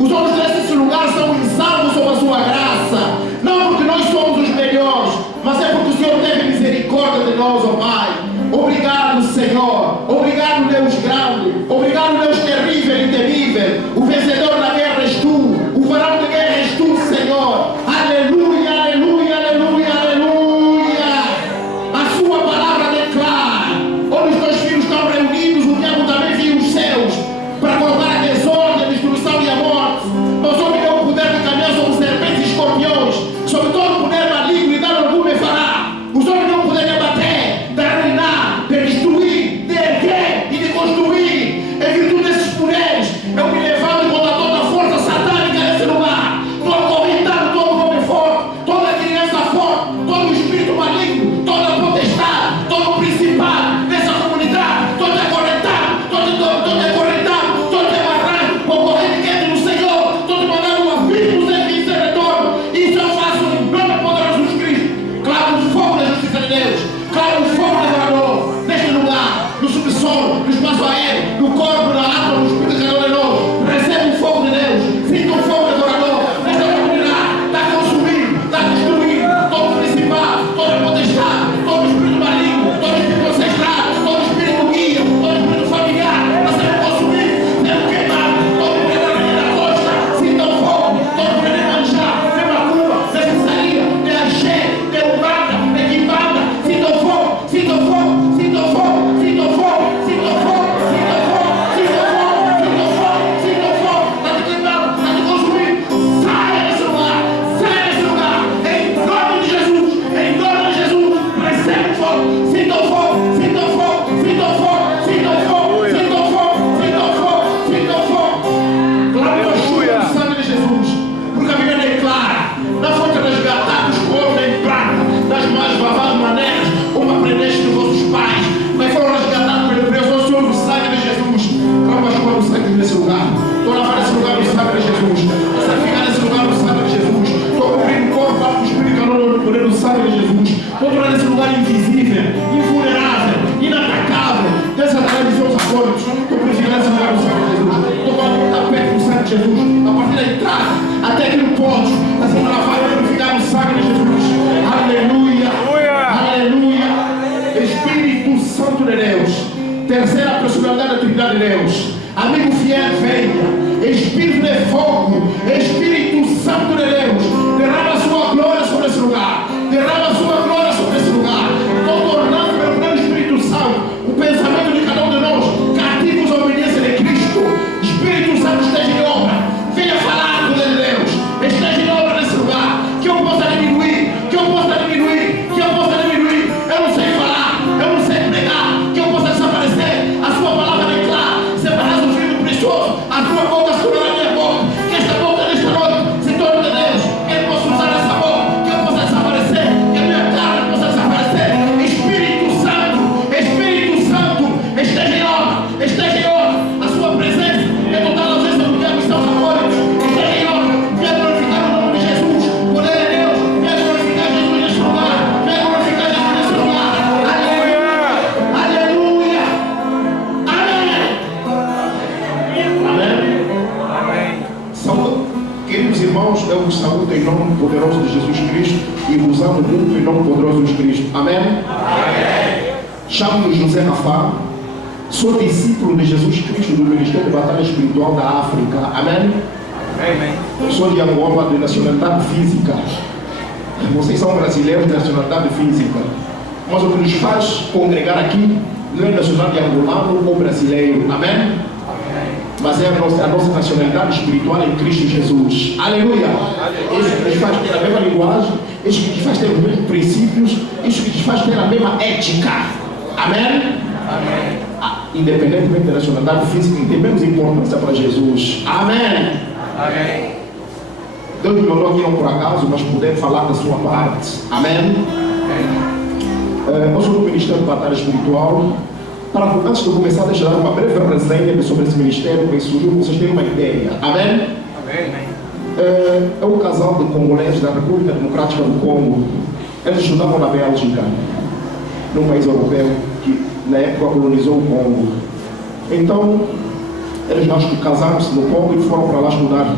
Os homens desse lugar são em salvo sobre a sua sangue de Jesus. Controlar esse lugar invisível, invulnerável, inatacável. Deus através dos seus acólitos. Estou purificando esse lugar do sangue de Jesus. Estou falando o tapete do sangue de Jesus. A partir da entrada até aqui no pódio. Está sendo lavado e purificado no sangue de Jesus. Aleluia. Aleluia. Espírito Santo de Deus. Terceira personalidade da Trindade de Deus. Amigo fiel, venha. Espírito de fogo. Espírito Santo de Deus. Derrama a sua glória sobre esse lugar. Derrama a sua glória sobre esse lugar. Estou tornando pelo poder do Espírito Santo o pensamento de cada um de nós cativos à obediência de Cristo. Espírito Santo esteja em obra. Venha falar com Deus. Esteja em obra nesse lugar. Que eu possa diminuir. Que eu possa diminuir. Que eu possa diminuir. Eu não sei falar. Eu não sei pregar. Que eu possa desaparecer. A sua palavra declara. Separar o filho precioso. A sua boca se tornará minha boca. Que esta boca nesta noite se torne de Deus. Que eu possa usar essa boca. Que eu possa desaparecer. Que a minha carne possa desaparecer. Espírito Santo. Espírito Santo. Esteja em obra. Esteja em obra. A sua presença é total ausência do diabo e seus amores. Esteja em obra. Venha glorificar o nome de Jesus. Poder de Deus. Venha glorificar Jesus neste lugar. Venha glorificar Jesus neste lugar. Aleluia. Aleluia. Amém. Saúde. Queridos irmãos, eu vos saúdo em nome poderoso de Jesus Cristo e vos amo muito em nome poderoso de Cristo. Amém? Chamo-me José Rafá. Sou discípulo de Jesus Cristo do Ministério de Batalha Espiritual da África. Amém? Sou de Angola, de nacionalidade física. Vocês são brasileiros de nacionalidade física. Mas o que nos faz congregar aqui não é nacionalidade angolano ou brasileiro. Amém? Mas é a nossa nacionalidade espiritual em Cristo Jesus. Aleluia! Isso que nos faz ter a mesma linguagem, isso que nos faz ter os mesmos princípios, isso que nos faz ter a mesma ética. Amém? Independentemente da nacionalidade física, que tem menos importância para Jesus. Amém? Deus me mandou aqui não por acaso, mas puder falar da sua parte. Amém? Eu sou do Ministério de Batalha Espiritual. Antes de começar, deixa eu dar uma breve resenha sobre esse ministério, para surgiu, vocês terem uma ideia. Amém? É um casal de congoleses da República Democrática do Congo. Eles estudavam na Bélgica, num país europeu que na época colonizou o Congo. Então, eles casaram-se no Congo e foram para lá estudar.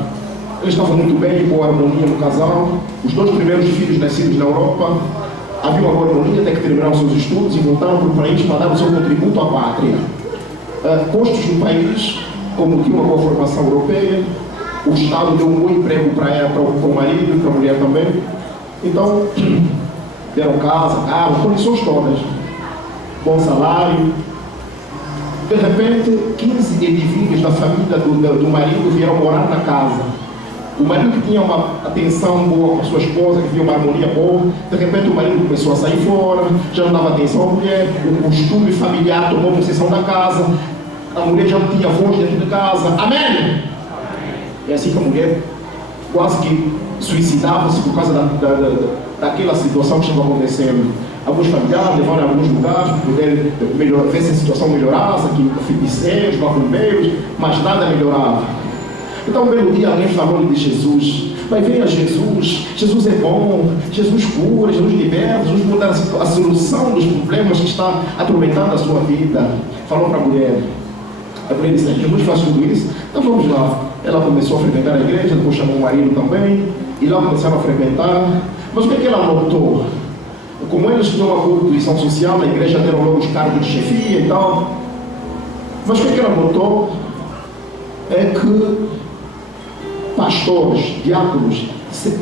Eles estavam muito bem, boa harmonia no casal. Os dois primeiros filhos nascidos na Europa, havia uma boa harmonia até que terminaram seus estudos e voltaram para o país para dar o seu contributo à pátria. Postos no país, como tinha uma boa formação europeia, o Estado deu um bom emprego para o marido e para a mulher também. Então, deram casa, carro, condições todas. Bom salário. De repente, 15 indivíduos da família do marido vieram morar na casa. O marido que tinha uma atenção boa com a sua esposa, que tinha uma harmonia boa, de repente o marido começou a sair fora, já não dava atenção à mulher, o costume familiar tomou possessão da casa, a mulher já não tinha voz dentro de casa. Amém? É assim que a mulher quase que suicidava-se por causa daquela situação que estava acontecendo. Alguns familiares levaram a alguns lugares para poder ver se a situação melhorasse, aqui feiticeiros, macumbeiros, mas nada melhorava. Então um belo dia alguém falou-lhe de Jesus. Vai ver a Jesus, Jesus é bom, Jesus cura, Jesus liberta, Jesus muda a solução dos problemas que está atormentando a sua vida. Falou para a mulher. A mulher disse, Jesus faz tudo isso, então vamos lá. Ela começou a frequentar a igreja, depois chamou o marido também, e lá começaram a frequentar. Mas o que é que ela notou? Como eles tinham uma boa posição social, na igreja deram logo os cargos de chefia e tal. Mas o que é que ela notou? É que pastores, diáconos,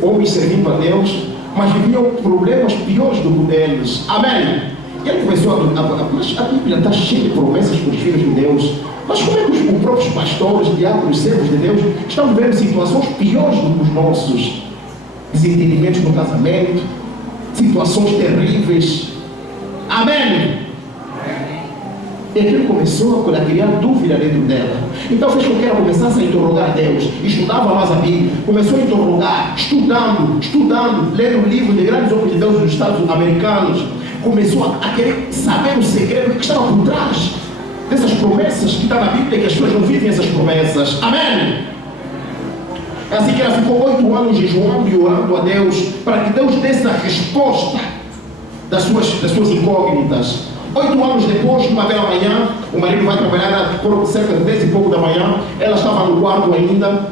homens servindo a Deus, mas viviam problemas piores do que deles. Amém? E ele começou a Bíblia está cheia de promessas para os filhos de Deus. Mas como é que os próprios pastores, diáconos, servos de Deus estão vivendo situações piores do que os nossos? Desentendimentos no casamento, situações terríveis. Amém? E aquilo começou a criar dúvida dentro dela. Então fez com que ela começasse a interrogar Deus. Estudava mais a Bíblia. Começou a interrogar, estudando, lendo livros de grandes homens de Deus dos Estados Americanos. Começou a querer saber o segredo que estava por trás dessas promessas que está na Bíblia, que as pessoas não vivem essas promessas. Amém? É assim que ela ficou 8 anos jejuando e orando a Deus, para que Deus desse a resposta das suas incógnitas. 8 anos depois, uma bela manhã, o marido vai trabalhar por cerca de 10 e pouco da manhã, ela estava no quarto ainda.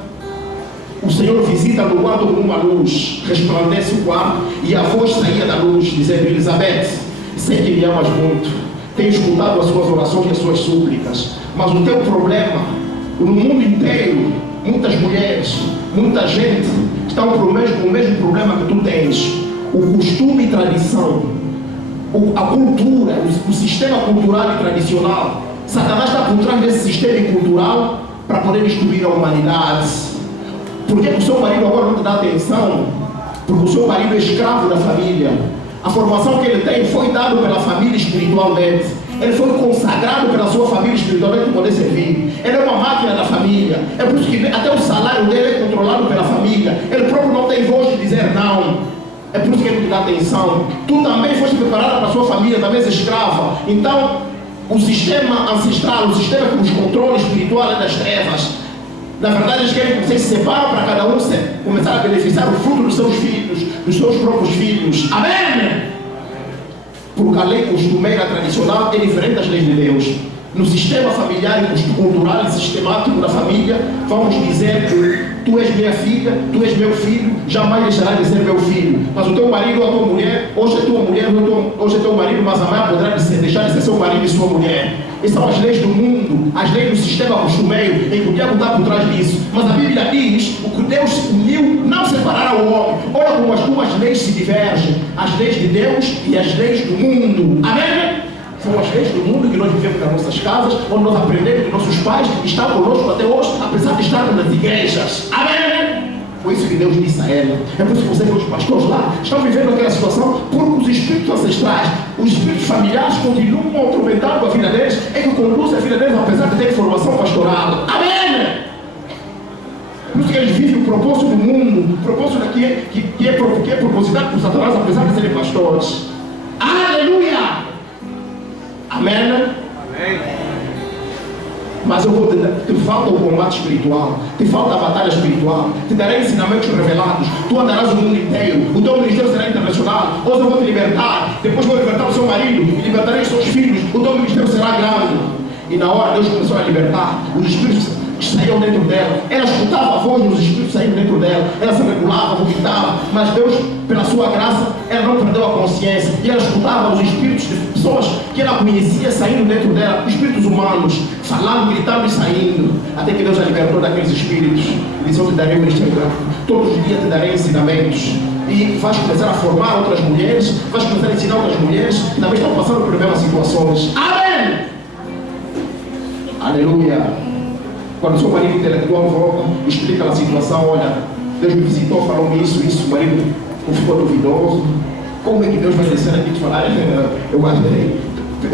O Senhor visita no quarto com uma luz, resplandece o quarto, e a voz saía da luz, dizendo: Elizabeth, sei que me amas muito, tenho escutado as suas orações e as suas súplicas, mas o teu problema, no mundo inteiro, muitas mulheres, muita gente estão com o mesmo problema que tu tens. O costume e tradição, a cultura, o sistema cultural e tradicional. Satanás está por trás desse sistema cultural para poder destruir a humanidade. Por que o seu marido agora não te dá atenção? Porque o seu marido é escravo da família. A formação que ele tem foi dada pela família espiritualmente. Ele foi consagrado pela sua família espiritualmente para poder servir. Ele é uma máquina da família. É por isso que até o salário dele é controlado pela família. Ele próprio não tem voz de dizer não. É por isso que ele te dá atenção. Tu também foste preparada para a sua família, também és escrava. Então, o sistema ancestral, o sistema que nos controla espiritual é das trevas. Na verdade, eles querem que vocês se separem para cada um começar a beneficiar o fruto dos seus filhos, dos seus próprios filhos. Amém? Porque a lei costumeira tradicional é diferente das leis de Deus. No sistema familiar e cultural e sistemático da família, vamos dizer que tu és minha filha, tu és meu filho, jamais deixará de ser meu filho. Mas o teu marido ou a tua mulher, hoje é tua mulher, hoje é teu marido, mas amanhã poderá deixar de ser seu marido e sua mulher. Essas são as leis do mundo, as leis do sistema costumeiro, em que o diabo está por trás disso. Mas a Bíblia diz: o que Deus uniu não separará o homem. Olha como as duas leis se divergem: as leis de Deus e as leis do mundo. Amém? São as leis do mundo que nós vivemos nas nossas casas, onde nós aprendemos que nossos pais estão conosco até hoje, apesar de estarmos nas igrejas. Amém? Foi isso que Deus disse a ela. É por isso que você vê os pastores lá estão vivendo aquela situação, porque os espíritos ancestrais, os espíritos familiares continuam atormentando a vida deles, é que conduzem a vida deles, apesar de ter formação pastoral. Amém? Por isso que eles vivem o propósito do mundo, o propósito que é propositado por Satanás, apesar de serem pastores. Aleluia! Amém? Amém. Mas eu vou te falta o combate espiritual, te falta a batalha espiritual, te darei ensinamentos revelados, tu andarás o mundo inteiro, o teu ministério será internacional. Hoje eu vou te libertar, depois vou libertar o seu marido, e libertarei os seus filhos, o teu ministério será grande. E na hora Deus começou a libertar, os espíritos saíam dentro dela, ela escutava a voz dos espíritos saindo dentro dela, ela se regulava, vomitava, mas Deus, pela sua graça, ela não perdeu a consciência, e ela escutava os espíritos de pessoas que ela conhecia saindo dentro dela, espíritos humanos, falando, gritando e saindo, até que Deus a libertou daqueles espíritos. E disse: eu te darei o ministério grande, todos os dias te darei ensinamentos, e vais começar a formar outras mulheres, vais começar a ensinar outras mulheres que também estão passando por mesmas situações. Amém! Aleluia! Quando o seu marido intelectual volta, explica a situação: olha, Deus me visitou, falou-me isso, o marido ficou duvidoso. Como é que Deus vai descer aqui e falar? Eu guardei,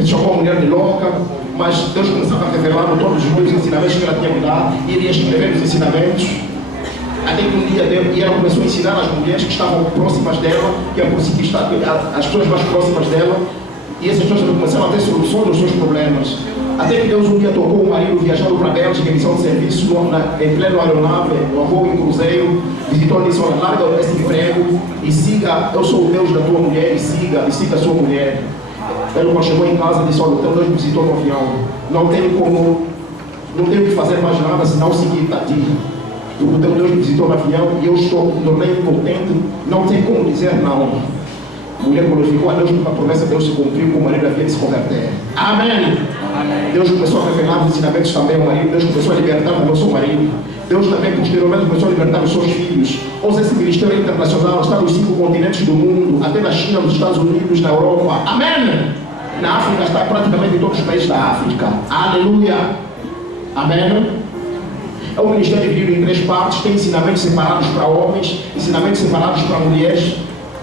chamou a mulher de louca, mas Deus começava a revelar todos os meus ensinamentos que ela tinha me dado, e ele ia escrever os ensinamentos. Até que um dia e ela começou a ensinar as mulheres que estavam próximas dela, que as pessoas mais próximas dela, e essas pessoas começaram a ter soluções dos seus problemas. Até que Deus um dia tocou o marido viajando para a Bélgica em missão de serviço, em pleno aeronave, no voo em cruzeiro, visitou e disse: olha, larga esse emprego e siga, eu sou o Deus da tua mulher, e siga a sua mulher. Ele quando chegou em casa disse: olha, o teu Deus me visitou no avião, não tenho que fazer mais nada senão seguir a ti. Porque o teu Deus me visitou no avião e eu tornei impotente, não tem como dizer não. A mulher glorificou a Deus porque a promessa de Deus se cumpriu, com o marido havia de se converter. Amém! Amém. Deus começou a revelar os ensinamentos também ao marido, Deus começou a libertar também o seu marido. Deus também posteriormente começou a libertar os seus filhos. Hoje esse ministério internacional está nos 5 continentes do mundo, até na China, nos Estados Unidos, na Europa. Amém! Na África está praticamente em todos os países da África. Aleluia! Amém! É um ministério dividido em 3 partes, tem ensinamentos separados para homens, ensinamentos separados para mulheres,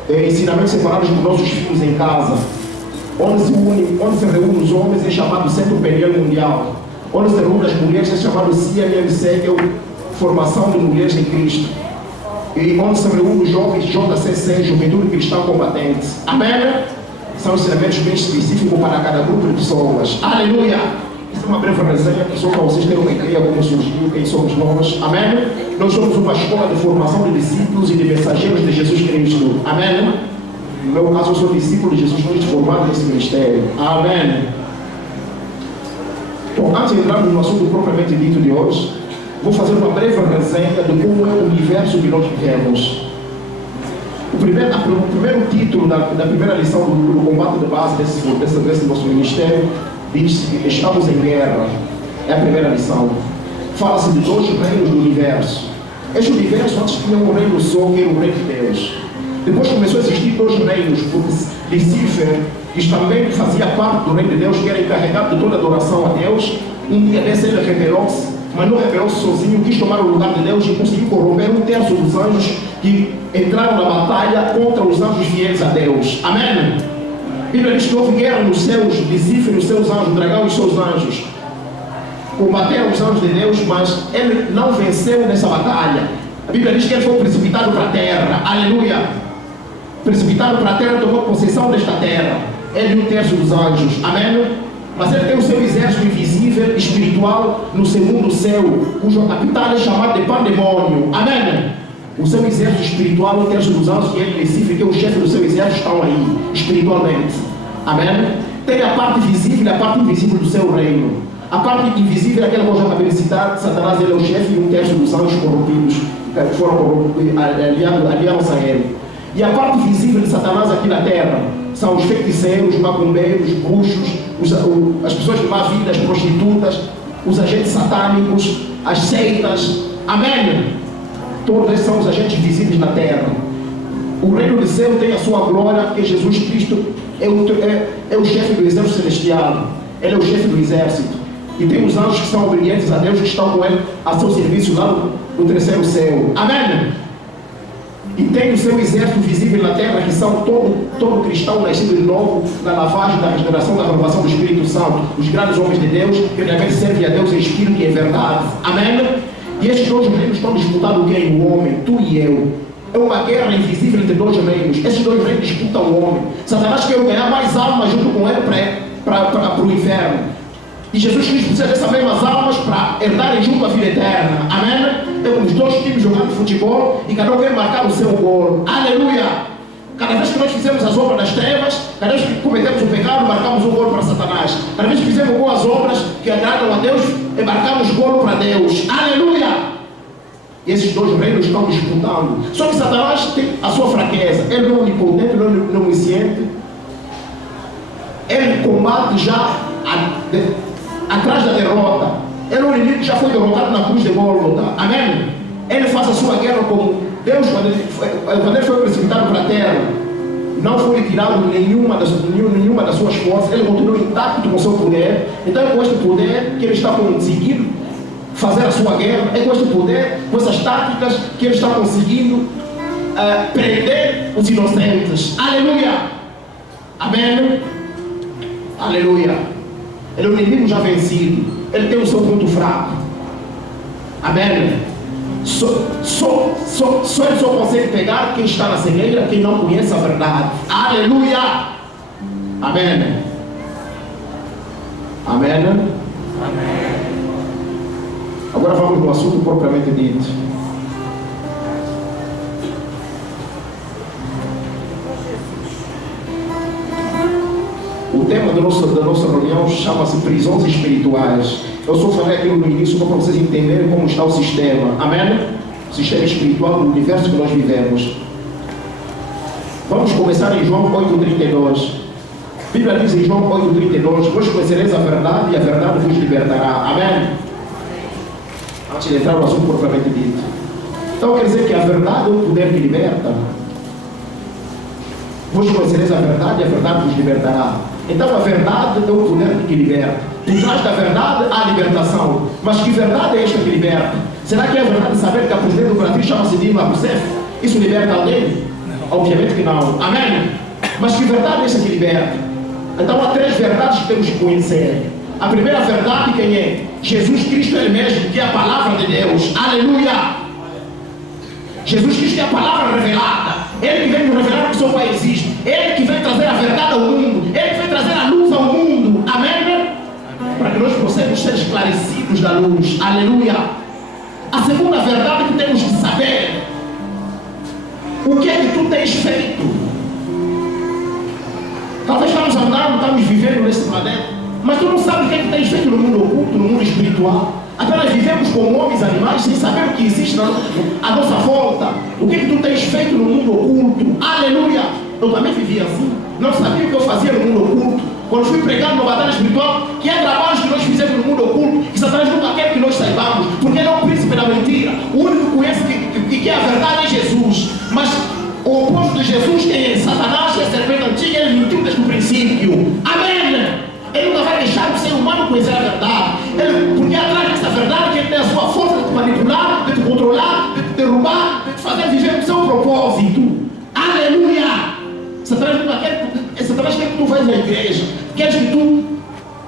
ensinamentos separados para nossos filhos em casa. Onde se reúnem os homens é chamado Centro Peniel Mundial. Onde se reúnem as mulheres é chamado CMMC, que é Formação de Mulheres em Cristo. E onde se reúnem os jovens, JCC, Juventude Cristã Combatente. Amém? São ensinamentos bem específicos para cada grupo de pessoas. Aleluia! Isso é uma breve resenha, só para vocês terem uma ideia como surgiu, quem somos nós. Amém? Nós somos uma escola de formação de discípulos e de mensageiros de Jesus Cristo. Amém? No meu caso, eu sou discípulo de Jesus Cristo formado nesse ministério. Amém? Bom, antes de entrarmos no assunto propriamente dito de hoje, vou fazer uma breve resenha de como é o universo que nós vivemos. O primeiro título da primeira lição do combate de base desse nosso ministério diz que estamos em guerra. É a primeira lição. Fala-se de dois reinos do universo. Este universo antes tinha um reino só, que era o reino de Deus. Depois começou a existir dois reinos, porque Lucifer, que também fazia parte do reino de Deus, que era encarregado de toda adoração a Deus, um dia desse ele rebelou-se, mas não rebelou-se sozinho, quis tomar o lugar de Deus e conseguiu corromper um terço dos anjos que entraram na batalha contra os anjos fiéis a Deus. Amém? A Bíblia diz que houve guerra nos céus, Lucifer e os seus anjos, o dragão e os seus anjos. Combateram os anjos de Deus, mas ele não venceu nessa batalha. A Bíblia diz que ele foi precipitado para a terra. Aleluia! Precipitado para a terra, tomou possessão desta terra. Ele e um terço dos anjos. Amém? Mas ele tem o seu exército invisível, espiritual, no segundo céu, cuja capital é chamada de pandemônio. Amém? O seu exército espiritual, um terço dos anjos, e ele, Lucifer, que é o chefe do seu exército, estão aí, espiritualmente. Amém? Tem a parte visível e a parte invisível do seu reino. A parte invisível é aquela que eu já acabei de citar. Satanás, ele é o chefe e um terço dos anjos corrompidos, que foram aliados a ele. E a parte visível de Satanás aqui na terra são os feiticeiros, macumbeiros, bruxos, as pessoas de má vida, as prostitutas, os agentes satânicos, as seitas. Amém? Todos esses são os agentes visíveis na terra. O reino do céu tem a sua glória, que Jesus Cristo é o chefe do exército celestial. Ele é o chefe do exército. E tem os anjos que são obedientes a Deus, que estão com ele a seu serviço lá no terceiro céu. Amém? E tem o seu exército visível na terra, que são todo cristão nascido de novo, na lavagem, da regeneração, da renovação do Espírito Santo, os grandes homens de Deus, que realmente servem a Deus em espírito e em verdade. Amém? E estes dois reinos estão disputando quem? O homem, tu e eu. É uma guerra invisível entre dois reinos. Esses dois reinos disputam o homem. Satanás quer ganhar mais almas junto com ele para o inferno. E Jesus Cristo precisa dessas mesmas almas para herdarem junto a vida eterna. Amém? É como os dois times jogando futebol e cada um quer marcar o seu gol. Aleluia! Cada vez que nós fizemos as obras das trevas, cada vez que cometemos o pecado, marcamos um gol para Satanás. Cada vez que fizemos boas obras que agradam a Deus, marcamos gol para Deus. Aleluia! E esses dois reinos estão disputando. Só que Satanás tem a sua fraqueza. Ele não é onipotente, não é onisciente. Ele combate já atrás da derrota. Ele é um inimigo que já foi derrotado na cruz de Gólgota. Amém? Ele faz a sua guerra como Deus, quando ele foi precipitado para a terra, não foi retirado nenhuma das suas forças. Ele continuou intacto com o seu poder. Então é com este poder que ele está conseguindo fazer a sua guerra. É com este poder, com essas táticas, que ele está conseguindo prender os inocentes. Aleluia! Amém? Aleluia! Ele é um inimigo já vencido. Ele tem o seu ponto fraco. Amém? Só ele só consegue pegar quem está na cegueira, quem não conhece a verdade. Aleluia! Amém? Amém? Amém. Agora vamos no assunto propriamente dito. O tema da nossa reunião chama-se prisões espirituais. Eu só falei aquilo no início para vocês entenderem como está o sistema. Amém? O sistema espiritual do universo que nós vivemos. Vamos começar em João 8,32. A Bíblia diz em João 8,32: vós conhecereis a verdade e a verdade vos libertará. Amém? Antes de entrar no assunto propriamente dito. Então quer dizer que a verdade é o poder que liberta. Vós conhecereis a verdade e a verdade vos libertará. Então a verdade é o poder que liberta. Por trás da verdade há libertação. Mas que verdade é esta que liberta? Será que é verdade saber que a presidente do Brasil chama-se Dilma Rousseff? Isso liberta alguém? Não. Obviamente que não. Amém? Mas que verdade é esta que liberta? Então há três verdades que temos que conhecer. A primeira verdade quem é? Jesus Cristo ele mesmo, que é a palavra de Deus. Aleluia! Jesus Cristo é a palavra revelada. Ele que vem nos revelar que o seu Pai existe. Ele que vem trazer a verdade ao mundo. Ele que vem trazer a luz ao mundo. Amém? Para que nós podemos ser esclarecidos da luz. Aleluia. A segunda verdade que temos que saber: o que é que tu tens feito? Talvez estamos andando, estamos vivendo nesse planeta, mas tu não sabes o que é que tens feito no mundo oculto, no mundo espiritual. Apenas vivemos como homens, animais, sem saber o que existe à nossa volta. O que é que tu tens feito no mundo oculto? Aleluia. Eu também vivia assim. Não sabia o que eu fazia no mundo oculto. Quando fui pregar numa batalha espiritual, que é trabalho que nós fizemos no mundo oculto, que Satanás nunca quer que nós saibamos, porque ele é o príncipe da mentira. O único que conhece que é a verdade é Jesus. Mas o oposto de Jesus, quem é? Satanás, é a serpente antiga, ele mentiu desde o princípio. Amém. Ele nunca vai deixar o ser humano conhecer a verdade. Porque atrás dessa verdade, ele tem a sua força de te manipular, de te controlar, de te derrubar, de te fazer viver o seu propósito. Aleluia. Satanás quer que tu vais à igreja, quer que tu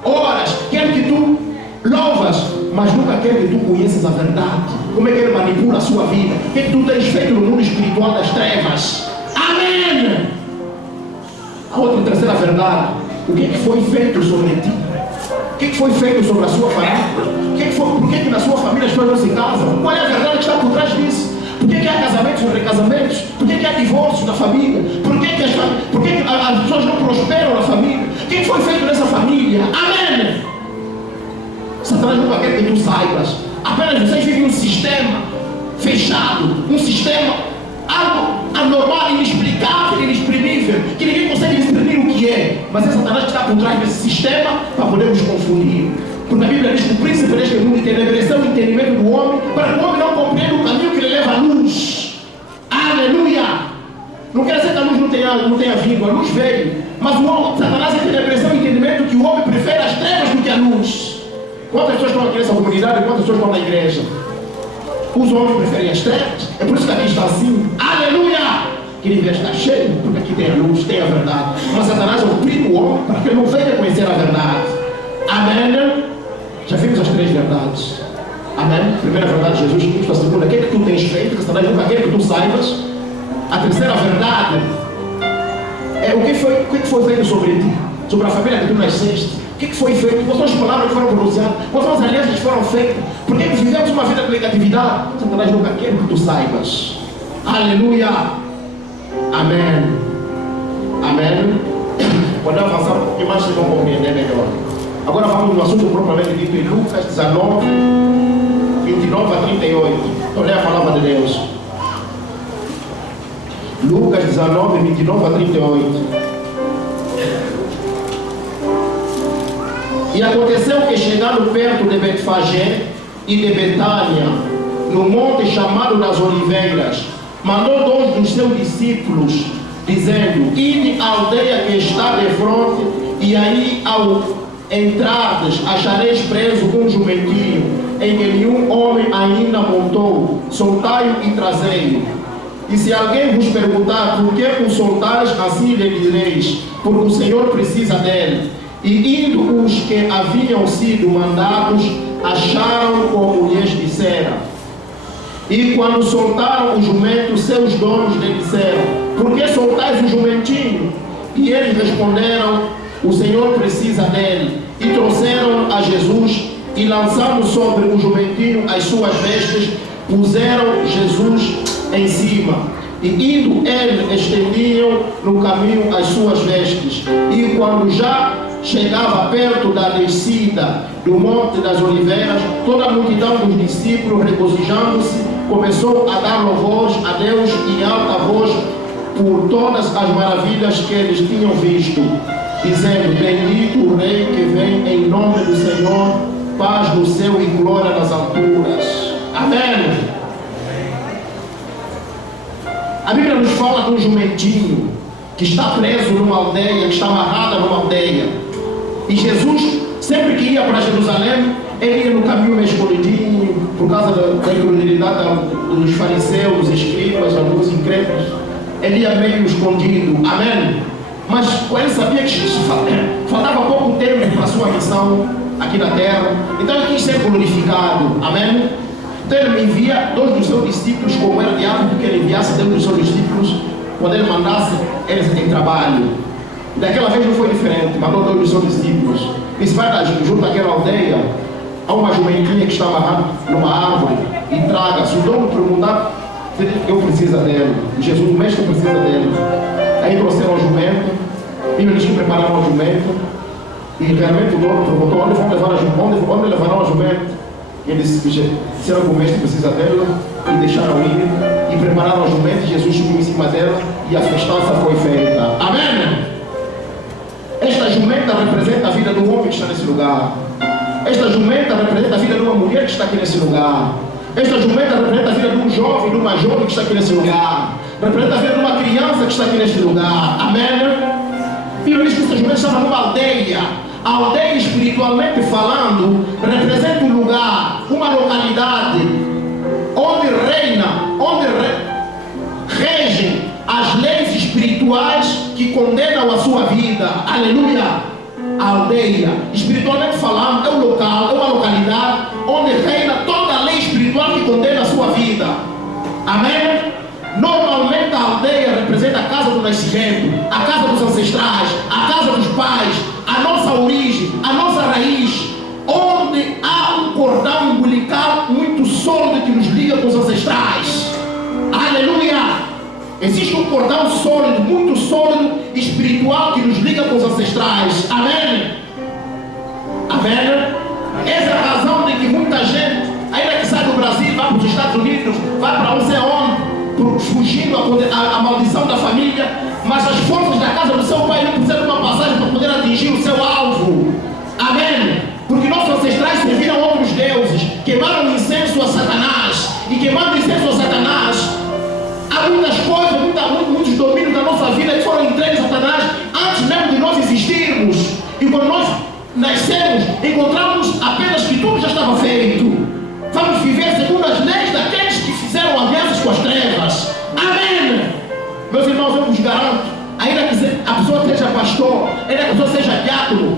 oras, quer que tu louvas, mas nunca quer que tu conheças a verdade. Como é que ele manipula a sua vida? O que é que tu tens feito no mundo espiritual das trevas? Amém. A outra e terceira verdade: o que é que foi feito sobre ti? O que é que foi feito sobre a sua família? Por que na sua família as pessoas não se casam? Qual é a verdade que está por trás disso? Por que há casamentos sobre casamentos? Por que há divórcio na família? Por que as pessoas não prosperam na família? O que foi feito nessa família? Amém. Satanás nunca quer que tu saibas. Apenas vocês vivem um sistema fechado, um sistema algo anormal, inexplicável, inexprimível, que ninguém consegue discernir o que é. Mas é Satanás que está por trás desse sistema para podermos confundir. Porque a Bíblia diz que o príncipe deste mundo entenebreceu o entendimento do homem, para que o homem não compreenda o caminho que lhe leva à luz. Aleluia. Não quer dizer que a luz não tenha vindo, a luz veio, mas o homem, Satanás entenebreceu o entendimento que o homem prefere as trevas do que a luz. Quantas pessoas estão aqui nessa comunidade e quantas pessoas estão na igreja? Os homens preferem as trevas. É por isso que aqui está assim. Aleluia. Que ele está cheio, porque aqui tem a luz, tem a verdade. Mas Satanás oprime o homem para que ele não venha conhecer a verdade. Amém. Já vimos as três verdades. Amém. Primeira verdade, Jesus Cristo. A segunda, o que é que tu tens feito? Que Satanás nunca quer que tu saibas. A terceira verdade é o que foi feito sobre ti, sobre a família que tu nasceste. O que foi feito? Quais são as palavras que foram pronunciadas? Quais são as alianças que foram feitas? Porque vivemos uma vida de negatividade. Satanás nunca quer que tu saibas. Aleluia. Amém. Amém. Quando avançar um pouquinho mais, vocês vão compreender melhor. Agora vamos no assunto propriamente dito em Lucas 19, 29 a 38. Então lê a palavra de Deus. Lucas 19, 29 a 38. E aconteceu que, chegando perto de Betfagé e de Betânia, no monte chamado das Oliveiras, mandou 2 dos seus discípulos, dizendo: ide à aldeia que está de fronte, e aí ao entrardes achareis preso um jumentinho, em que nenhum homem ainda montou. Soltai-o e trazei-o. E se alguém vos perguntar por que o soltais, assim lhe direis: porque o Senhor precisa dele. E indo os que haviam sido mandados, acharam como lhes dissera. E quando soltaram o jumento, seus donos lhe disseram: por que soltais o jumentinho? E eles responderam: o Senhor precisa dele. E trouxeram a Jesus, e lançando sobre o jumentinho as suas vestes, puseram Jesus em cima. E indo eles, estendiam no caminho as suas vestes. E quando já chegava perto da descida do Monte das Oliveiras, toda a multidão dos discípulos, regozijando-se, começou a dar louvores a Deus em alta voz por todas as maravilhas que eles tinham visto, dizendo: bendito o Rei que vem em nome do Senhor, paz no céu e glória nas alturas. Amém. A Bíblia nos fala de um jumentinho que está preso numa aldeia, que está amarrado numa aldeia. E Jesus, sempre que ia para Jerusalém, ele ia no caminho meio escondidinho, por causa da incredulidade dos fariseus, dos escribas, alguns incrédulos. Ele ia meio escondido. Amém? Mas ele sabia que faltava pouco tempo para a sua missão aqui na terra. Então ele quis ser glorificado. Amém? Então ele me envia 2 dos seus discípulos, como era de hábito que ele enviasse 2 dos seus discípulos, quando ele mandasse eles em trabalho. Daquela vez não foi diferente, mandou 2 dos seus discípulos. E se vai junto àquela aldeia, há uma jumentinha que está amarrada numa árvore e traga. Se o dono perguntar, eu preciso dele. Jesus, o mestre precisa dele. Aí trouxeram o jumento, e eles que prepararam o jumento, e realmente o dono perguntou: onde vão levar a jumento? Onde levarão a jumento? E ele disse: será que o mestre precisa dela? E deixaram ir, e prepararam a jumento. Jesus subiu em cima dela, e a festança foi feita. Amém? Esta jumenta representa a vida do homem que está nesse lugar. Esta jumenta representa a vida de uma mulher que está aqui nesse lugar. Esta jumenta representa a vida de um jovem, de uma jovem que está aqui nesse lugar. Representa a vida de uma criança que está aqui neste lugar. Amém? E eu disse que esta jumenta estava numa aldeia. A aldeia, espiritualmente falando, representa um lugar, uma localidade onde regem as leis espirituais que condenam a sua vida. Aleluia! A aldeia, espiritualmente falando, é um local, é uma localidade onde reina toda a lei espiritual que condena a sua vida. Amém? Normalmente a aldeia representa a casa do nascimento, a casa dos ancestrais, a casa dos pais, a nossa origem, a nossa raiz, onde há um cordão umbilical muito sólido que nos liga com os ancestrais. Aleluia! Existe um cordão sólido, muito sólido, espiritual, que nos liga com os ancestrais. Amém? Amém? Essa é a razão de que muita gente, ainda que sai do Brasil, vai para os Estados Unidos, vai para não sei onde, fugindo a maldição da família, mas as forças da casa do seu pai não precisam de uma passagem para poder atingir o seu alvo. Amém? Porque nossos ancestrais serviram a outros deuses, queimaram incenso a Satanás, e queimando incenso a Satanás, há muitas coisas, muitos domínios da nossa vida que foram entregues a Satanás antes mesmo de nós existirmos. E quando nós nascemos, encontramos apenas que tudo já estava feito. Vamos viver segundo as leis daqueles que fizeram alianças com as trevas. Amém? Meus irmãos, eu vos garanto, ainda que a pessoa seja pastor, ainda que a pessoa seja diácono,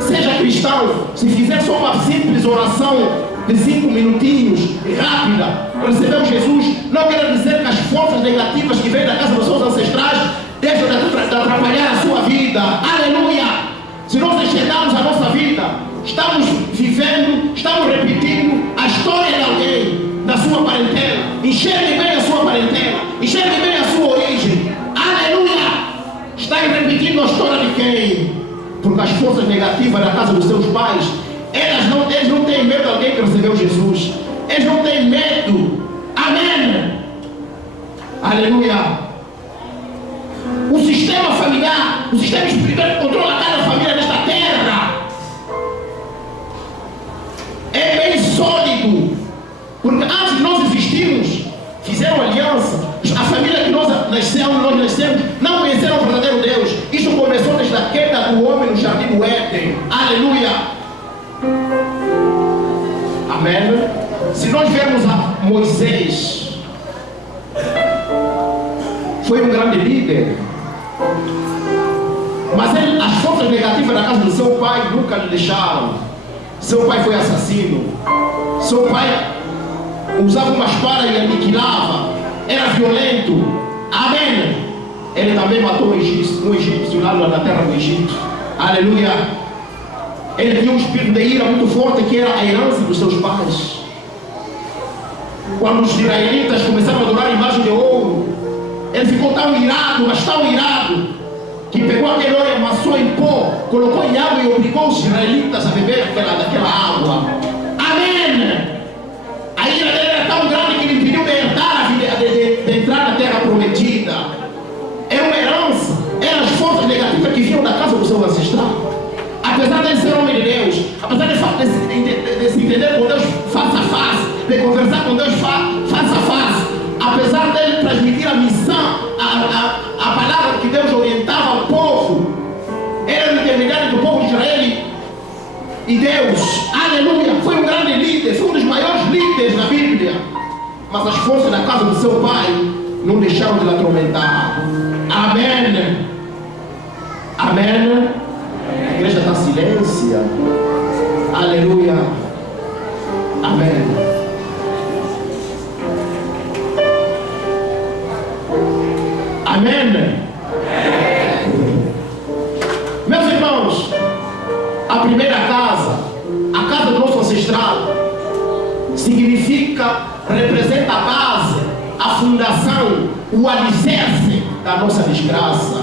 seja cristão, se fizer só uma simples oração de 5 minutinhos, rápida, recebeu Jesus, não quer dizer que as forças negativas que vêm da casa dos seus ancestrais deixam de atrapalhar a sua vida. Aleluia! Se nós enxergarmos a nossa vida, estamos vivendo, estamos repetindo a história de alguém, da sua parentela. Enxergue bem a sua parentela, enxergue bem a sua origem. Aleluia! Está repetindo a história de quem? Porque as forças negativas da casa dos seus pais, eles não têm medo de alguém que recebeu Jesus. Eles não têm medo. Amém? Aleluia. O sistema familiar, o sistema espiritual que controla cada família nesta terra é bem sólido. Porque antes de nós existirmos, fizeram aliança. A família que nós nascemos, não conheceram o verdadeiro Deus. Isso começou desde a queda do homem no jardim do Éden. Aleluia. Amém? Se nós vermos a Moisés, foi um grande líder, mas as forças negativas da casa do seu pai nunca lhe deixaram. Seu pai foi assassino, seu pai usava uma espada e aniquilava, era violento. Amém? Ele também matou um egípcio lá na terra do Egito. Aleluia. Ele tinha um espírito de ira muito forte, que era a herança dos seus pais. Quando os israelitas começaram a adorar a imagem de ouro, ele ficou tão irado, mas tão irado, que pegou aquele ouro, amassou em pó, colocou em água e obrigou os israelitas a beber daquela água. Amém? A ira dele era tão grande que ele impediu de entrar na terra prometida. Era uma herança, eram as forças negativas que vinham da casa do seu ancestral. Apesar de ele ser homem de Deus, apesar de se entender com Deus face a face, de conversar com Deus face a face, apesar de ele transmitir a missão, a palavra que Deus orientava ao povo, ele era o intermediário do povo de Israel e Deus. Aleluia! Foi um grande líder, foi um dos maiores líderes na Bíblia, mas as forças da casa do seu pai não deixaram de lhe atormentar. Amém! Amém! A igreja está silência. Aleluia. Amém. Amém. Meus irmãos, a primeira casa, a casa do fundação, o alicerce da nossa desgraça.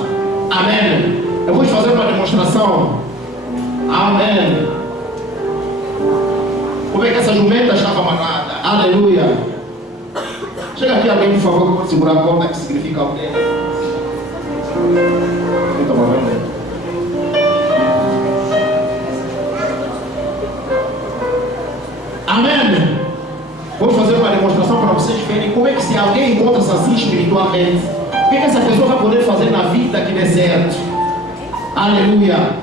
Amém. Eu vou fazer uma demonstração. Amém. Como é que essa jumenta estava amarrada? Aleluia. Chega aqui alguém, por favor, que pode segurar a corda que significa o quê? Então, amém. Vou fazer uma demonstração para vocês verem como é que, se alguém encontra-se assim espiritualmente, o que essa pessoa vai poder fazer na vida que dê certo. Aleluia.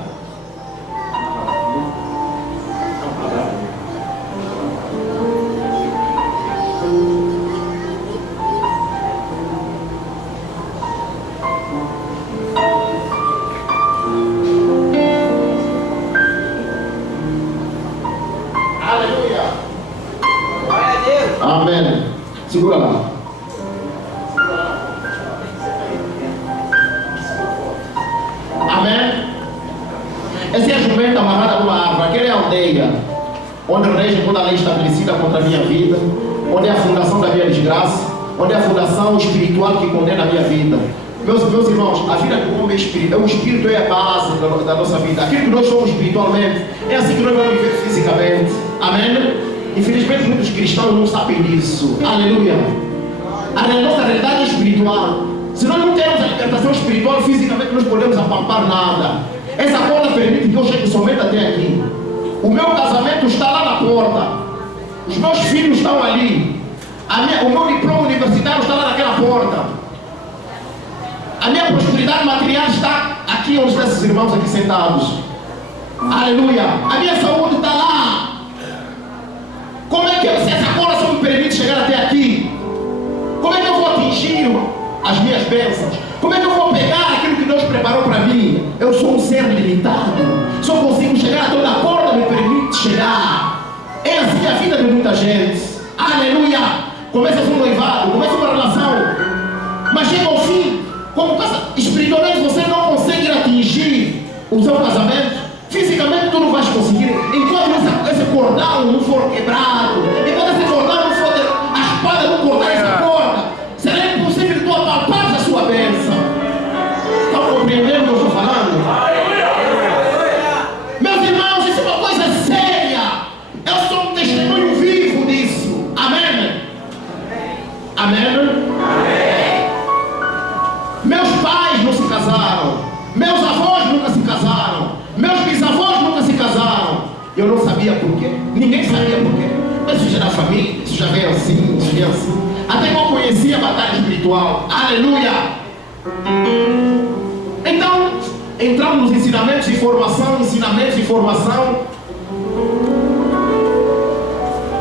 Amém. Segura lá. Amém. Essa é a jumenta amarrada numa árvore. Aquela é a aldeia onde rege toda a lei estabelecida contra a minha vida, onde é a fundação da minha desgraça, onde é a fundação espiritual que condena a minha vida. Meus irmãos, a vida do homem é espírito. O espírito é a base da nossa vida. Aquilo que nós somos espiritualmente é assim que nós vamos viver fisicamente. Amém. Infelizmente muitos cristãos não sabem disso. Aleluia. A nossa realidade é espiritual. Se nós não temos a libertação espiritual, fisicamente não podemos apampar nada. Essa porta permite que eu chegue somente até aqui. O meu casamento está lá na porta. Os meus filhos estão ali. O meu diploma universitário está lá naquela porta. A minha prosperidade material está aqui onde estão esses irmãos aqui sentados. Aleluia. A minha saúde está lá. Como é que se essa porta só me permite chegar até aqui? Como é que eu vou atingir as minhas bênçãos? Como é que eu vou pegar aquilo que Deus preparou para mim? Eu sou um ser limitado. Só consigo chegar a toda a porta me permite chegar. É assim a vida de muita gente. Aleluia. Começa um noivado, começa uma relação, mas chega ao fim. Como espiritualmente você não consegue atingir o seu casamento, fisicamente tu não vais conseguir. Enquanto esse cordão não for quebrado, enquanto esse cordão não for, a espada não cortar essa corda, será impossível tu apalpar a sua bênção. Estão compreendendo o que eu estou falando? Meus irmãos, isso é uma coisa séria. Eu sou um testemunho vivo disso. Amém? Amém? Meus pais não se casaram, meus avós nunca se casaram, meus bisavós nunca se casaram. Eu não sabia porquê, ninguém sabia porquê. Mas isso já é da família, isso já veio assim, isso veio assim. Até que eu conheci a batalha espiritual. Aleluia! Então, entramos nos ensinamentos de formação.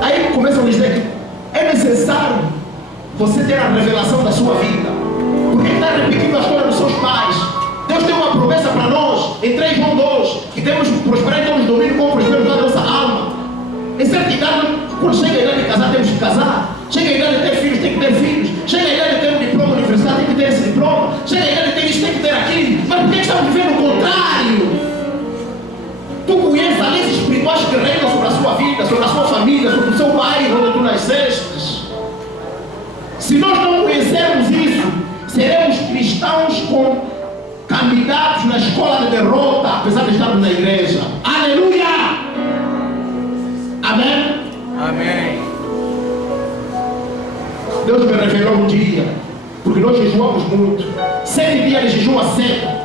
Aí começam a dizer que é necessário você ter a revelação da sua vida. Porque está repetindo a história dos seus pais. Deus tem uma promessa para nós em 3 João 2, que temos que prosperar e temos domínio como prosperar toda a nossa alma. Em certa idade, quando chega a idade de casar, temos que casar. Chega a idade de ter filhos, tem que ter filhos. Chega a idade de ter um diploma universitário, tem que ter esse diploma. Chega a idade de ter isso, tem que ter aquilo. Mas por que estamos vivendo o contrário? Tu conheces as leis espirituais que reinam sobre a sua vida, sobre a sua família, sobre o seu bairro onde tu nasceste. Se nós não conhecermos isso, seremos cristãos com candidatos na escola de derrota, apesar de estarmos na igreja. Aleluia! Amém? Amém. Deus me revelou um dia, porque nós jejuamos muito, 7 dias de jejum a seco.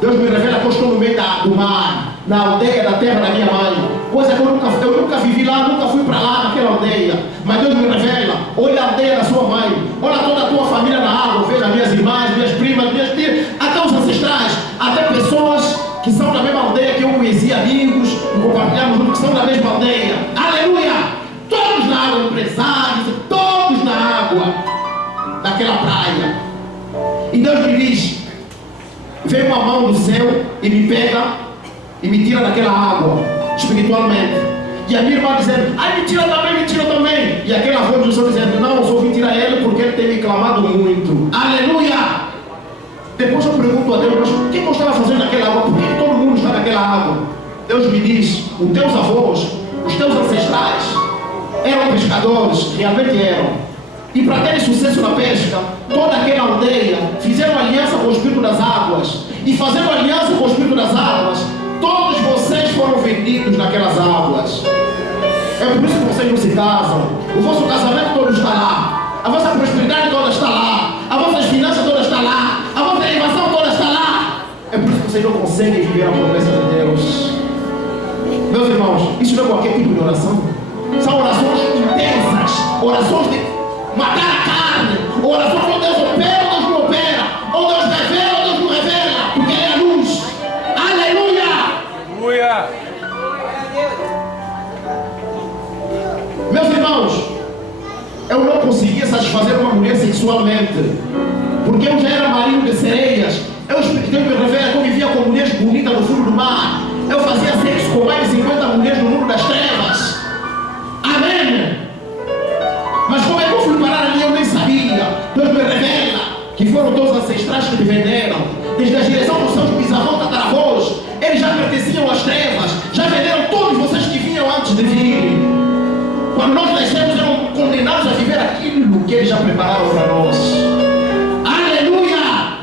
Deus me revela que eu estou no meio do mar, na aldeia da terra da minha mãe, coisa que eu nunca vivi lá, nunca fui para lá naquela aldeia. Mas Deus me revela, olha a aldeia da sua mãe, olha toda a tua família na água, veja minhas irmãs, minhas primas, minhas tias, até os ancestrais, até pessoas que são da mesma aldeia que eu conheci, amigos, que compartilhamos juntos, que são da mesma aldeia. Aleluia! Todos na água, empresários, todos na água daquela praia. E Deus me diz, vem uma mão do céu e me pega e me tira daquela água, espiritualmente. E a minha irmã dizendo, ai, me tira também. E aquela voz do Senhor dizendo, não, eu só vim tirar ele porque ele tem me clamado muito. Aleluia! Depois eu pergunto a Deus, mas o que eu estava fazendo naquela água? Por que todo mundo está naquela água? Deus me diz, os teus avós, os teus ancestrais eram pescadores, realmente eram. E para terem sucesso na pesca, toda aquela aldeia fizeram aliança com o Espírito das Águas. E fazendo aliança com o Espírito das Águas, todos vocês foram vendidos naquelas águas. É por isso que vocês não se casam. O vosso casamento todo está lá. A vossa prosperidade toda está lá. As vossas finanças todas estão lá. A vossa elevação toda está lá. É por isso que vocês não conseguem viver a promessa de Deus. Meus irmãos, isso não é qualquer tipo de oração. São orações intensas. Orações de matar a carne. Orações onde Deus opera ou Deus não opera. Ou Deus revela ou Deus não revela. Porque Ele é a luz. Aleluia! Aleluia! Meus irmãos, eu não conseguia satisfazer uma mulher sexualmente, porque eu já era marido de sereias. Deus me revela que eu vivia com mulheres bonitas no fundo do mar. Eu fazia sexo com mais de 50 mulheres no mundo das trevas. Amém? Mas como é que eu fui parar ali? Eu nem sabia. Deus me revela que foram todos ancestrais que me venderam. Desde a direção dos seus bisavós, tataravós, eles já pertenciam às trevas. Já venderam todos vocês que vinham antes de vir. Quando nós nascemos, eram condenados a viver aquilo que eles já prepararam para nós. Aleluia!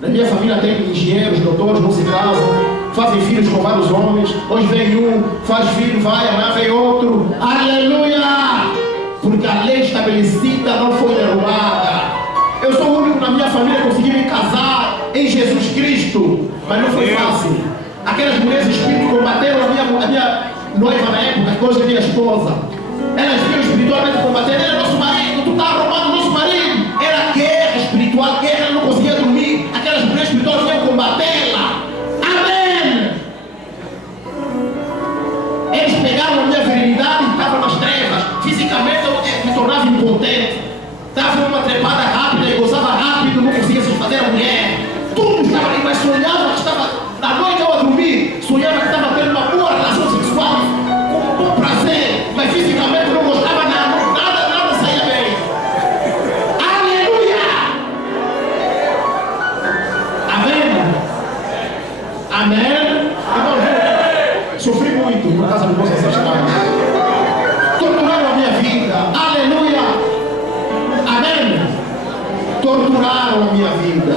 Na minha família tem engenheiros, doutores, não se casam, fazem filhos com vários homens. Hoje vem um, faz filho, vai, amanhã vem outro. Aleluia! Porque a lei estabelecida não foi derrubada. Eu sou o único na minha família que consegui me casar em Jesus Cristo, mas não foi fácil. Aquelas mulheres espíritas combateram a minha noiva na época, que hoje é minha esposa. Elas vinham espiritualmente combater. Ele é nosso marido, tu está roubando o nosso marido. Era guerra espiritual, guerra, ela não conseguia dormir. Aquelas mulheres espirituais vinham combatê-la. Amém! Eles pegaram a minha virilidade e estavam nas trevas. Fisicamente eu me tornava impotente. Dava uma trepada rápida e gozava rápido, não conseguia satisfazer a mulher. Tudo estava ali, mas sonhava que estava, na noite eu a dormir, sonhava que estava tendo uma boa relação sexual, com um bom prazer, mas fisicamente não gostava nada saía bem. Aleluia! Amém? Amém? Então, sofri muito por causa dos meus ancestrais. Torturaram a minha vida. Aleluia! Amém? Torturaram a minha vida.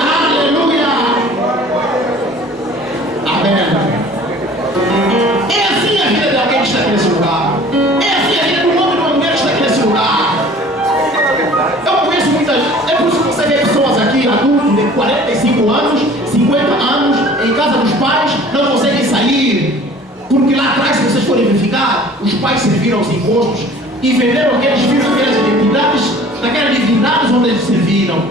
Aleluia! Amém? É assim a vida de alguém que está aqui nesse lugar. É assim a vida do homem e de uma mulher que está aqui nesse lugar. Eu conheço muitas. É por isso que você vê pessoas aqui, adultos de 45 anos, 50 anos, em casa dos pais, não conseguem sair. Porque lá atrás, se vocês forem verificar, os pais serviram aos impostos e venderam aqueles filhos, aquelas identidades, daquelas divindades onde eles serviram.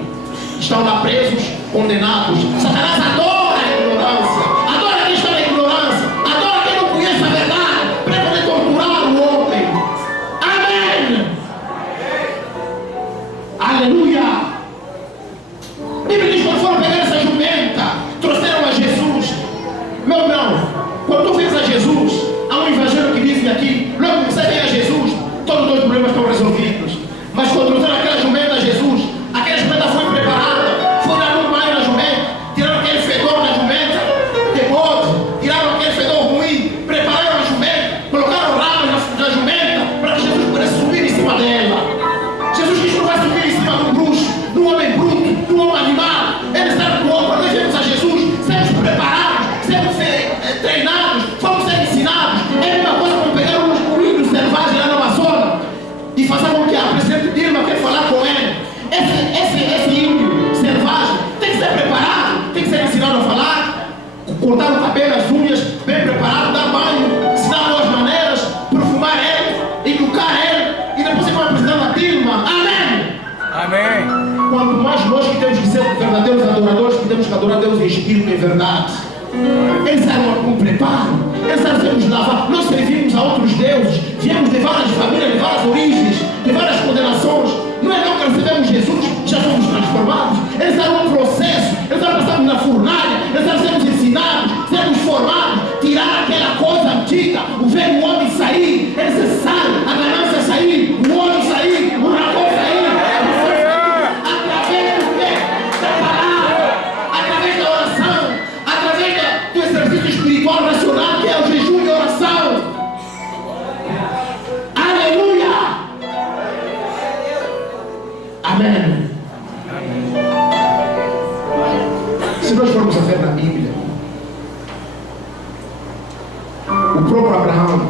Estão lá presos, condenados. Satanás adora a ignorância. Adora quem está na ignorância. Adora quem não conhece a verdade, para poder torturar o homem. Amém! Aleluia! A Bíblia diz que quando foram pegar essa jumenta, trouxeram a Jesus. Meu irmão, quando tu vês a Jesus, há um evangelho que diz aqui, logo que você vê a Jesus, todos os teus problemas estão resolvidos. Mas quando trouxeram aquela jumenta a Jesus, aquela jumenta foi preparada, foi lá no maio da jumenta, tiraram aquele fedor da jumenta, de bode, tiraram aquele fedor ruim, prepararam a jumenta, colocaram ramas na jumenta, para que Jesus pudesse subir em cima dela. Jesus Cristo não vai subir em cima de um bruxo, de um homem bruto, de um homem animal. Ele serve do homem. Quando nós vemos a Jesus, sermos preparados, sermos treinados, vamos ser ensinados. É a mesma coisa como pegar um índio selvagem lá no Amazonas e fazer com que a presidente Dilma quer falar com ele. Esse índio selvagem tem que ser preparado, tem que ser ensinado a falar, cortar o cabelo, as unhas, bem preparado, dar banho, ensinar boas maneiras, perfumar ele, educar ele, e depois ele vai apresentando a Dilma. Amém? Amém. Quanto mais nós que temos que ser verdadeiros adoradores, que temos que adorar Deus em espírito e em verdade. Eles eram com preparo, eles eram lavar. Nós servimos a outros deuses, viemos de várias famílias, de várias origens, de várias condenações. Não é não que recebemos Jesus, já somos transformados. Eles eram um processo, eles eram passados na fornalha, eles eram sermos ensinados, sermos formados, tirar aquela coisa antiga, o velho homem sair. É necessário a ganância sair, o ódio sair, o rancor sair. Através do quê? Da palavra, através da oração, através do exercício espiritual racional, que é o jejum e oração. Aleluia! Amém. Se nós formos a ver na Bíblia, o próprio Abraão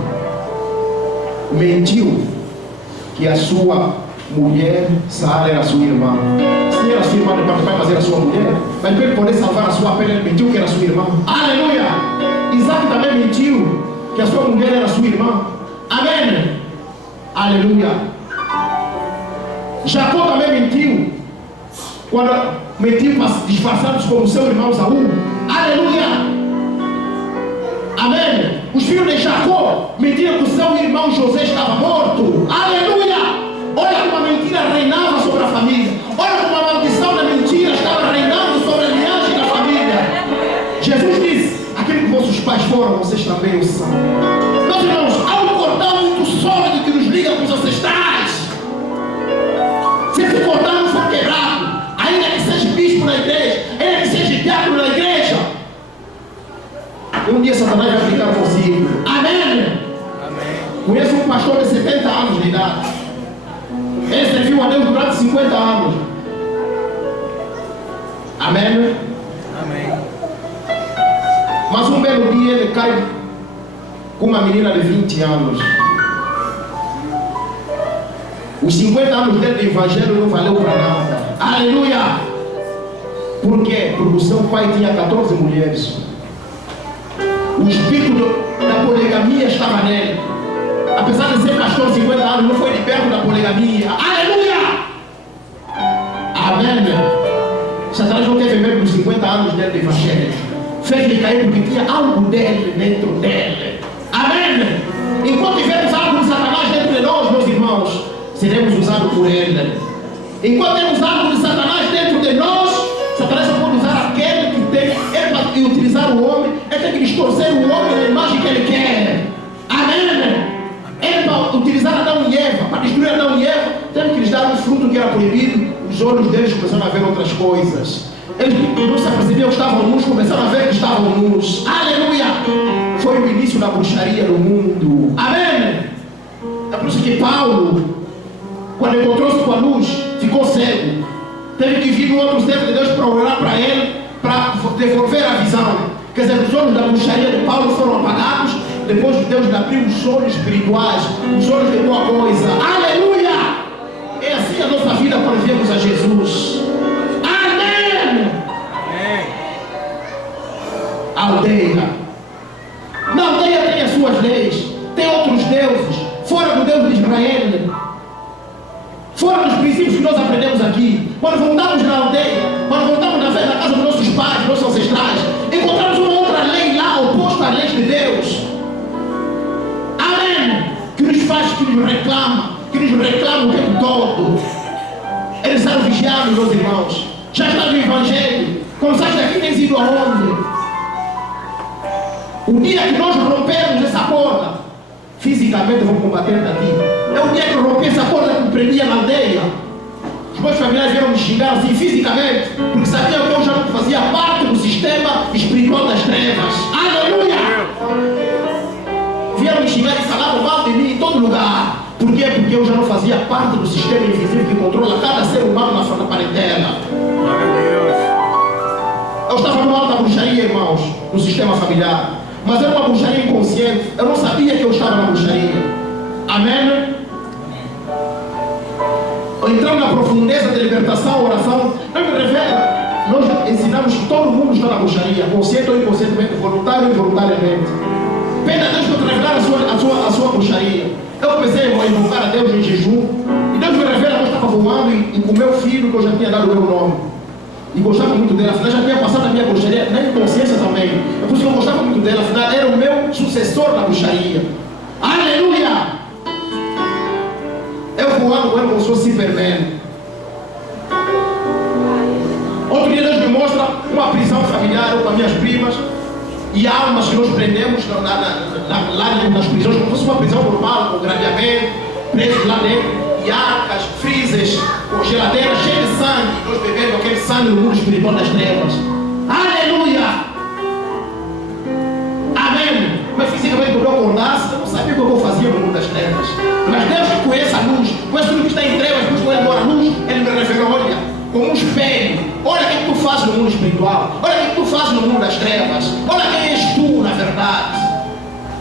mentiu que a sua mulher Sara era sua irmã. Se era sua irmã, depois vai fazer a sua mulher, mas para ele poder salvar a sua pele, ele mentiu que era sua irmã. Aleluia! Isaac também mentiu que a sua mulher era sua irmã. Amém! Aleluia! Jacó também mentiu quando mentiu disfarçados como seu irmão Saul. Aleluia! Amém! Os filhos de Jacó mentiram que o seu irmão José estava morto. Aleluia! Olha como a mentira reinava sobre a família. Olha como a maldição da mentira estava reinando sobre a linhagem da família. Jesus disse: aquilo que vossos pais foram, vocês também o são. Meus irmãos, há um cordão muito sólido que nos liga com os ancestrais. Se esse cordão não for quebrado, ainda que seja bispo na igreja, ainda que seja diácono na igreja, um dia Satanás vai ficar consigo. Amém? Amém. Conheço um pastor de 70 anos de idade. Ele serviu a Deus durante 50 anos. Amém? Amém. Mas um belo dia ele cai com uma menina de 20 anos. Os 50 anos dele de evangelho não valeu para nada. Aleluia! Por quê? Porque o seu pai tinha 14 mulheres. O espírito da poligamia estava nele. Apesar de ser pastor 50 anos, não foi liberto da poligamia. Aleluia! Amém. Satanás não teve medo dos 50 anos dele de evangelho. Fez ele cair porque tinha algo dele dentro dele. Amém. Enquanto tivermos algo de Satanás dentro de nós, meus irmãos, seremos usados por ele. Enquanto temos algo de Satanás dentro de nós, Satanás só pode usar aquele que tem. Ele vai utilizar o homem, ele tem que distorcer o homem na imagem que ele quer. Amém. Ele vai utilizar Adão e Eva, para destruir Adão e Eva, teve que lhes dar um fruto que era proibido. Os olhos deles começaram a ver outras coisas. Eles não se apercebiam que estavam nus, começaram a ver que estavam nus. Aleluia! Foi o início da bruxaria no mundo. Amém? É por isso que Paulo, quando encontrou-se com a luz, ficou cego. Teve que vir um outro servo de Deus para orar para ele, para devolver a visão. Quer dizer, os olhos da bruxaria de Paulo foram apagados. Depois de Deus lhe abriu os olhos espirituais, os olhos de boa coisa. Aleluia! É assim a nossa vida quando viemos a Jesus. Amém! Amém. Aldeia. Na aldeia tem as suas leis, tem outros deuses, fora do Deus de Israel, fora dos princípios que nós aprendemos aqui. Quando voltamos na aldeia, quando voltamos na casa dos nossos pais, dos nossos ancestrais, encontramos uma outra lei lá, oposta à lei de Deus. Que nos faz, que nos reclama o tempo todo. Eles estão vigiados, meus irmãos. Já está no Evangelho. Quando sai daqui, tens ido aonde? O dia que nós rompermos essa corda, fisicamente vamos combater daqui. É o dia que eu rompi essa corda que me prendia na aldeia. Os meus familiares vieram me xingar assim fisicamente, porque sabiam que eu já não fazia parte do sistema espiritual das trevas. Aleluia! Vieram me xingar e falavam mal de mim em todo lugar. Por quê? Porque eu já não fazia parte do sistema invisível que controla cada ser humano na sua parentela. Eu estava no alto da bruxaria, irmãos, no sistema familiar. Mas era uma bruxaria inconsciente. Eu não sabia que eu estava na bruxaria. Amém? Entrando na profundeza de libertação, oração, não me revela. Nós ensinamos que todo mundo está na bruxaria, consciente ou inconscientemente, voluntário ou involuntariamente. Pede a Deus para revelar a sua bruxaria. Eu comecei a invocar a Deus em jejum. E Deus me revela que eu estava voando e com o meu filho, que eu já tinha dado o meu nome. E gostava muito dela. Afinal, já tinha passado a minha bruxaria, na inconsciência também. É por isso que eu gostava muito dela. Afinal, era o meu sucessor na bruxaria. Aleluia! Eu voando com ele como se fosse Superman. Outro dia Deus me mostra uma prisão familiar, eu com as minhas primas. E almas que nós prendemos lá nas prisões, como se fosse uma prisão normal, com gradeamento, presos lá dentro, e arcas, freezers, com geladeira cheia de sangue, nós bebendo aquele sangue do mundo espiritual das trevas. Aleluia! Amém! Mas fisicamente, quando eu acordasse, eu não sabia o que eu fazia no mundo das trevas. Mas Deus que conhece a luz, conhece tudo que está em trevas, depois quando ele mora a luz, ele me revelou. fazes no mundo espiritual. Olha o que tu fazes no mundo das trevas. Olha quem és tu, na verdade.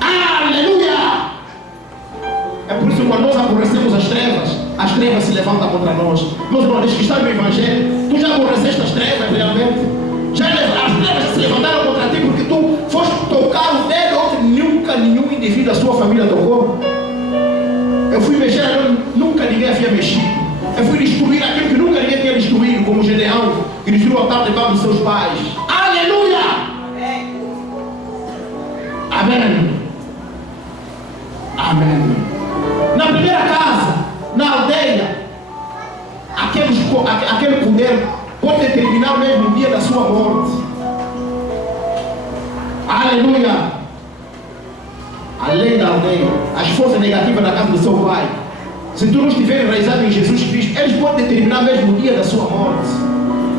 Aleluia! É por isso que quando nós aborrecemos as trevas se levantam contra nós. Meus irmãos, que estão no Evangelho, tu já aborreceste as trevas realmente? As trevas se levantaram contra ti porque tu foste tocar o dedo onde nunca nenhum indivíduo da sua família tocou. Eu fui mexer onde nunca ninguém havia mexido. Eu fui destruir aquilo que nunca ninguém tinha destruído, como Gedeão, que destruiu o altar de Baal dos seus pais. Aleluia! Amém. Amém. Na primeira casa, na aldeia, aquele poder pode determinar mesmo o dia da sua morte. Aleluia. Além da aldeia, as forças negativas da casa do seu pai, se tu não estiver enraizado em Jesus Cristo, eles podem determinar mesmo o dia da sua morte.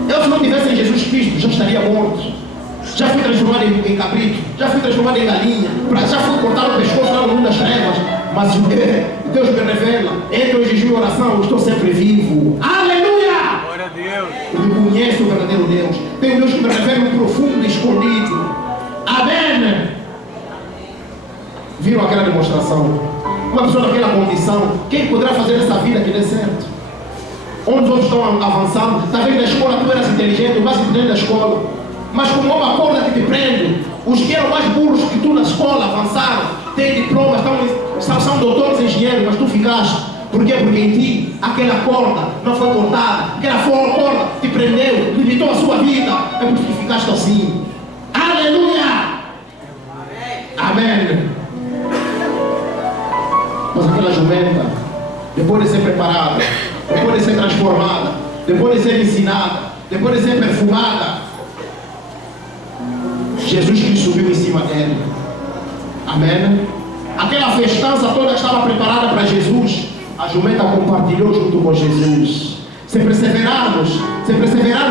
Eu, se não estivesse em Jesus Cristo, já estaria morto. Já fui transformado em cabrito, já fui transformado em galinha, já fui cortado o pescoço lá no mundo das trevas. Mas Deus me revela, entre o jejum e a oração, eu estou sempre vivo. Aleluia! Glória a Deus! Eu me conheço o verdadeiro Deus. Tem um Deus que me revela um profundo e escondido. Amém! Viram aquela demonstração? Uma pessoa naquela condição, quem poderá fazer essa vida que dê certo? Onde os outros estão avançando, talvez na escola tu eras inteligente, o mais inteligente da escola, mas como uma corda que te prende, os que eram mais burros que tu na escola avançaram, têm diplomas, são doutores, engenheiros, mas tu ficaste. Por quê? Porque em ti aquela corda não foi cortada, aquela corda te prendeu, limitou a sua vida, é por isso que ficaste assim. Aleluia! Amém! Mas aquela jumenta, depois de ser preparada, depois de ser transformada, depois de ser ensinada, depois de ser perfumada, Jesus Cristo subiu em cima dela. Amém? Aquela festança toda estava preparada para Jesus. A jumenta compartilhou junto com Jesus. Se perseverarmos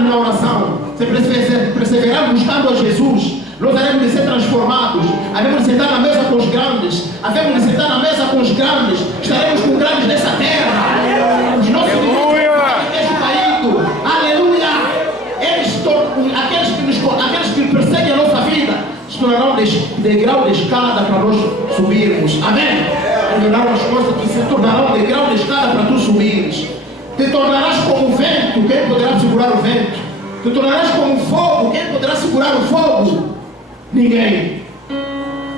na oração, se perseverarmos buscando a Jesus, nós haremos de ser transformados, haremos de sentar na mesa com os grandes, havemos de sentar na mesa com os grandes, estaremos com grandes nessa terra. Os nossos inimigos caído, aleluia! Aqueles que perseguem a nossa vida se tornarão degrau de escada para nós subirmos. Amém? Se tornarão degrau de escada para tu subires. Te tornarás como o vento, quem poderá segurar o vento? Te tornarás como o fogo, quem poderá segurar o fogo? Ninguém.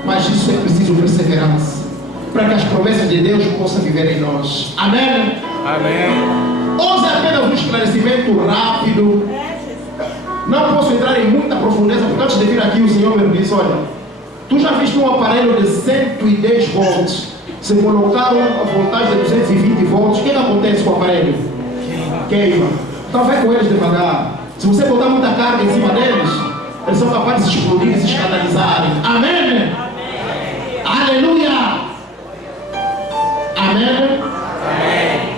Mas isso é preciso perseverança, para que as promessas de Deus possam viver em nós. Amém? Amém. Hoje é apenas um esclarecimento rápido. Não posso entrar em muita profundeza, porque antes de vir aqui o Senhor me disse: olha, tu já viste um aparelho de 110 volts, se colocar a voltagem de 220 volts, o que acontece com o aparelho? Queima. Então vai com eles devagar. Se você botar muita carga em cima deles, eles são capazes de se explodir e se escandalizarem. Amém? Aleluia! Amém?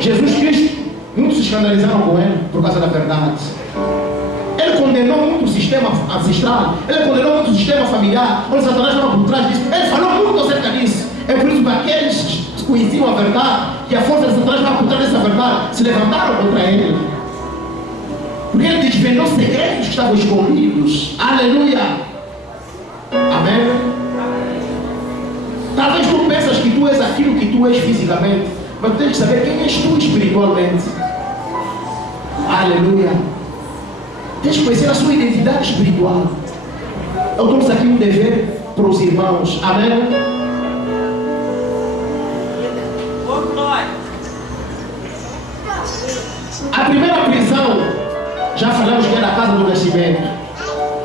Jesus Cristo, muitos se escandalizaram com ele por causa da verdade. Ele condenou muito o sistema ancestral, ele condenou muito o sistema familiar, onde Satanás estava por trás disso. Ele falou muito acerca disso. É por isso que aqueles que conheciam a verdade, que a força de Satanás estava por trás dessa verdade, se levantaram contra ele. Porque ele desvendou segredos que estavam escondidos. Aleluia! Amém? Talvez tu pensas que tu és aquilo que tu és fisicamente, mas tu tens que saber quem és tu espiritualmente. Aleluia! Tens que conhecer a sua identidade espiritual. Eu trouxe aqui um dever para os irmãos. Amém? A primeira prisão, já falamos que é da casa do nascimento.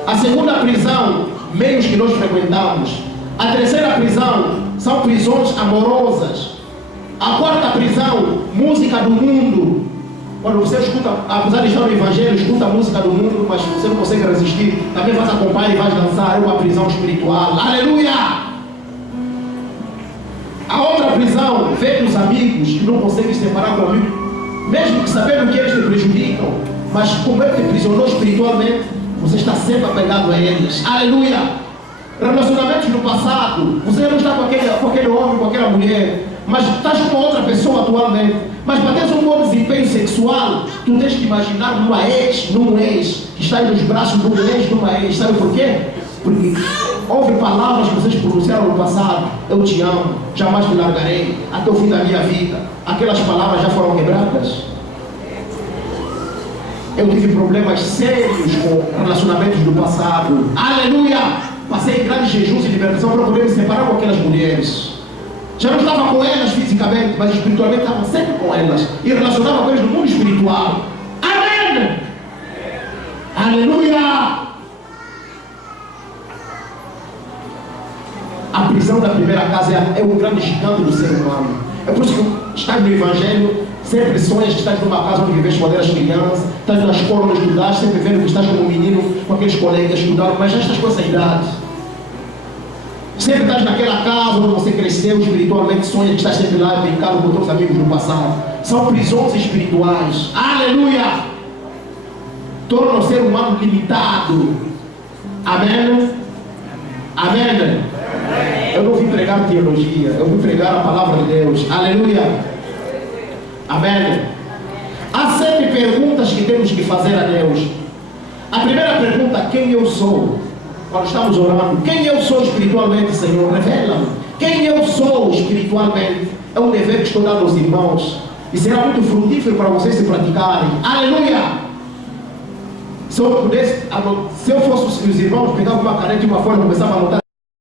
A segunda prisão, meios que nós frequentamos. A terceira prisão, são prisões amorosas. A quarta prisão, música do mundo. Quando você escuta, apesar de estar no Evangelho, escuta a música do mundo, mas você não consegue resistir, também vais acompanhar e vais dançar. É uma prisão espiritual. Aleluia! A outra prisão, velhos amigos que não conseguem se separar do amigo, mesmo que sabendo que eles te prejudicam, mas como ele te prisionou espiritualmente, você está sempre apegado a eles. Aleluia! Relacionamentos no passado, você não está com aquele homem, com aquela mulher, mas estás com outra pessoa atualmente. Mas para teres um bom desempenho sexual, tu tens que imaginar num ex, que está aí nos braços de um ex, numa ex. Sabe por quê? Porque houve palavras que vocês pronunciaram no passado. Eu te amo, jamais te largarei, até o fim da minha vida. Aquelas palavras já foram quebradas. Eu tive problemas sérios com relacionamentos do passado. Aleluia! Passei grandes jejuns e libertação para poder me separar com aquelas mulheres. Já não estava com elas fisicamente, mas espiritualmente estava sempre com elas. E relacionava com elas no mundo espiritual. Amém! Aleluia! A prisão da primeira casa é um grande gigante do ser humano. É por isso que estás no Evangelho, sempre sonhas que estás numa casa onde vives quando eras criança, estás na escola onde estudaste, sempre vendo que estás como um menino com aqueles colegas estudando, mas já estás com essa idade. Sempre estás naquela casa onde você cresceu espiritualmente, sonha que estás sempre lá brincando com teus amigos do passado. São prisões espirituais. Aleluia! Torna o ser humano limitado. Amém? Amém? Eu não vim pregar teologia, eu vim pregar a palavra de Deus. Aleluia! Amém? Há 7 perguntas que temos que fazer a Deus. A primeira pergunta: quem eu sou? Quando estamos orando, quem eu sou espiritualmente, Senhor? Revela-me. Quem eu sou espiritualmente? É um dever que estou dando aos irmãos. E será muito frutífero para vocês se praticarem. Aleluia! Se eu fosse os irmãos, pegava uma caneta e uma folha e começava a anotar.